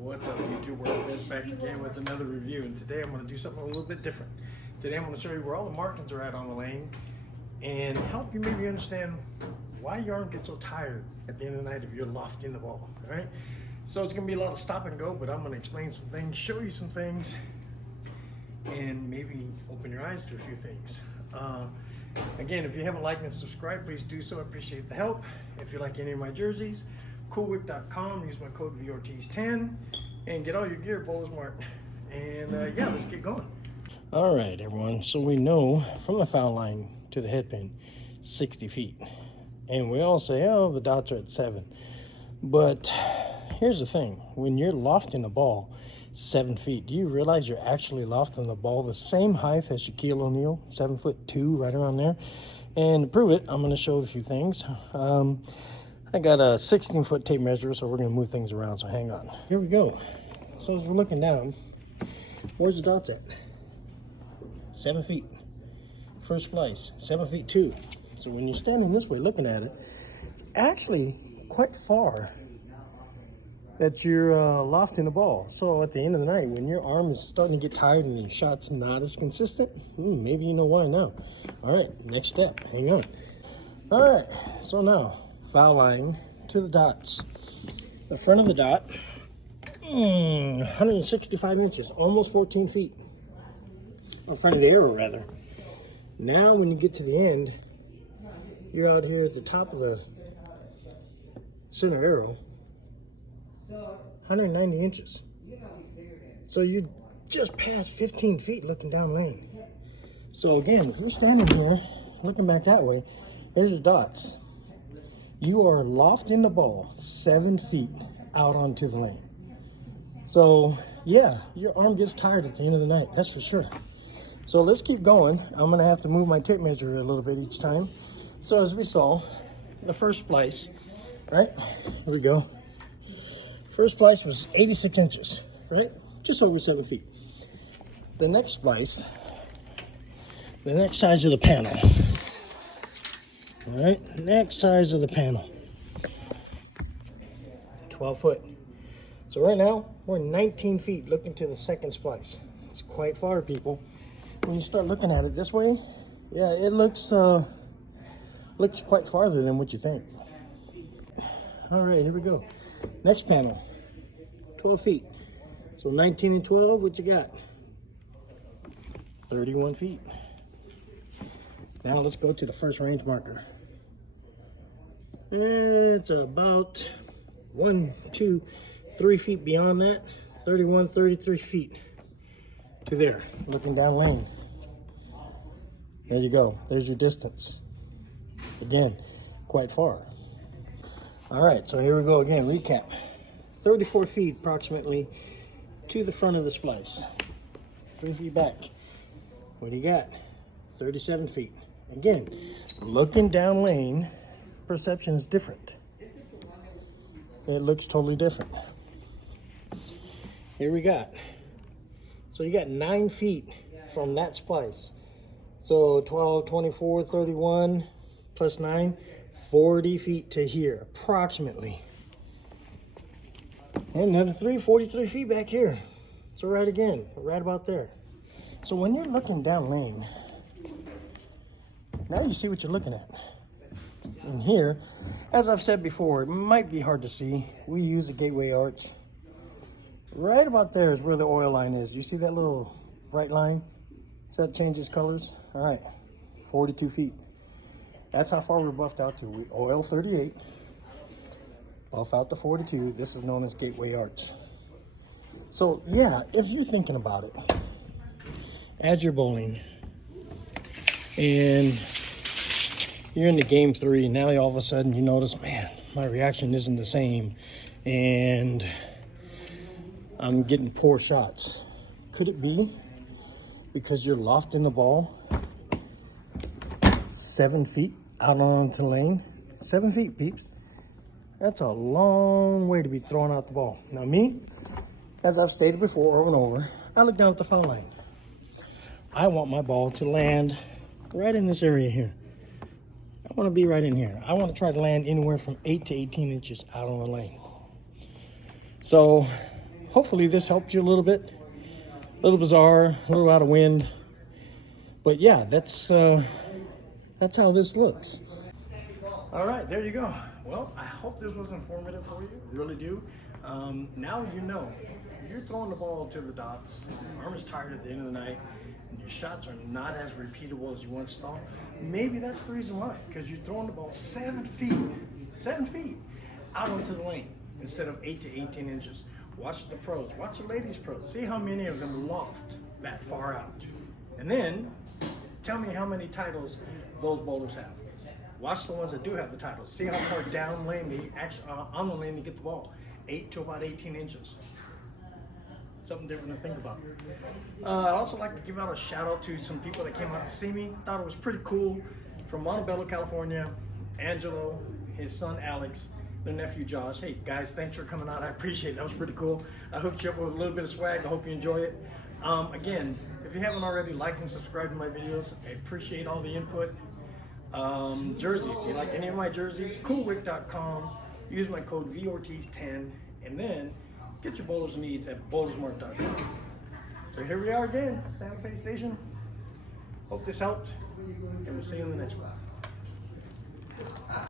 What's up, YouTube world? Vince back again with another review, and today I'm going to do something a little bit different. Today I'm going to show you where all the markings are at on the lane and help you maybe understand why your arm gets so tired at the end of the night if you're lofting the ball. All right, so it's going to be a lot of stop and go, but I'm going to explain some things, show you some things, and maybe open your eyes to a few things. Again, if you haven't liked and subscribed, please do so. I appreciate the help. If you like any of my jerseys, coolwhip.com, use my code VORTs10 and get all your gear Bowler's marked. And yeah, let's get going. All right, everyone, so we know from the foul line to the headpin 60 feet, and we all say, oh, the dots are at 7, but here's the thing: when you're lofting the ball 7 feet, do you realize you're actually lofting the ball the same height as Shaquille O'Neal, 7'2", right around there? And to prove it, I'm going to show a few things. I got a 16-foot tape measure, so we're going to move things around, so hang on. Here we go. So as we're looking down, where's the dots at? 7 feet. First splice, 7 feet 2. So when you're standing this way looking at it, it's actually quite far that you're lofting the ball. So at the end of the night, when your arm is starting to get tired and your shot's not as consistent, maybe you know why now. All right, next step, hang on. All right, so now, foul line to the dots. The front of the dot, 165 inches, almost 14 feet. In front of the arrow, rather. Now, when you get to the end, you're out here at the top of the center arrow, 190 inches. So you just passed 15 feet looking down lane. So again, if you're standing here, looking back that way, there's your dots. You are lofting the ball 7 feet out onto the lane. So yeah, your arm gets tired at the end of the night, that's for sure. So let's keep going. I'm gonna have to move my tape measure a little bit each time. So as we saw, the first splice, right? Here we go. First splice was 86 inches, right? Just over 7 feet. The next splice, the next size of the panel. All right, next size of the panel, 12 foot. So right now, we're 19 feet looking to the second splice. It's quite far, people. When you start looking at it this way, yeah, it looks quite farther than what you think. All right, here we go. Next panel, 12 feet. So 19 and 12, what you got? 31 feet. Now let's go to the first range marker. It's about 1, 2, 3 feet beyond that. 31, 33 feet to there, looking down lane. There you go. There's your distance. Again, quite far. All right, so here we go again. Recap. 34 feet approximately to the front of the splice. 3 feet back. What do you got? 37 feet. Again, looking down lane, perception is different. It looks totally different. Here we got. So you got 9 feet from that splice. So 12, 24, 31, plus 9, 40 feet to here, approximately. And another 43 feet back here. So right again, right about there. So when you're looking down lane, now you see what you're looking at. And here, as I've said before, it might be hard to see. We use a gateway arch. Right about there is where the oil line is. You see that little bright line? So that changes colors? All right, 42 feet. That's how far we're buffed out to. We oil 38, buff out to 42. This is known as gateway arch. So yeah, if you're thinking about it, as you're bowling, and you're into game 3, and now all of a sudden you notice, man, my reaction isn't the same, and I'm getting poor shots. Could it be because you're lofting the ball 7 feet out onto the lane? 7 feet, peeps. That's a long way to be throwing out the ball. Now me, as I've stated before over and over, I look down at the foul line. I want my ball to land right in this area here. I want to be right in here. I want to try to land anywhere from 8 to 18 inches out on the lane. So hopefully this helped you a little bit. A little bizarre, a little out of wind. But yeah, that's how this looks. All right, there you go. Well, I hope this was informative for you. I really do. Now you know. You're throwing the ball to the dots. Your arm is tired at the end of the night. And your shots are not as repeatable as you once thought. Maybe that's the reason why. Because you're throwing the ball 7 feet out onto the lane instead of 8 to 18 inches. Watch the pros. Watch the ladies' pros. See how many of them loft that far out. And then tell me how many titles those bowlers have. Watch the ones that do have the titles. See how far down lane they actually on the lane they get the ball. 8 to about 18 inches. Something different to think about. I'd also like to give out a shout out to some people that came out to see me. Thought it was pretty cool. From Montebello, California, Angelo, his son Alex, their nephew Josh. Hey guys, thanks for coming out. I appreciate it. That was pretty cool. I hooked you up with a little bit of swag. I hope you enjoy it. Again, if you haven't already, like and subscribe to my videos. I appreciate all the input. Jerseys, you like any of my jerseys? Coolwick.com. Use my code VORTIS10, and then get your bowlers needs at bowlersmart.com. So here we are again, Santa Fe Station. Hope this helped, and we'll see you in the next one.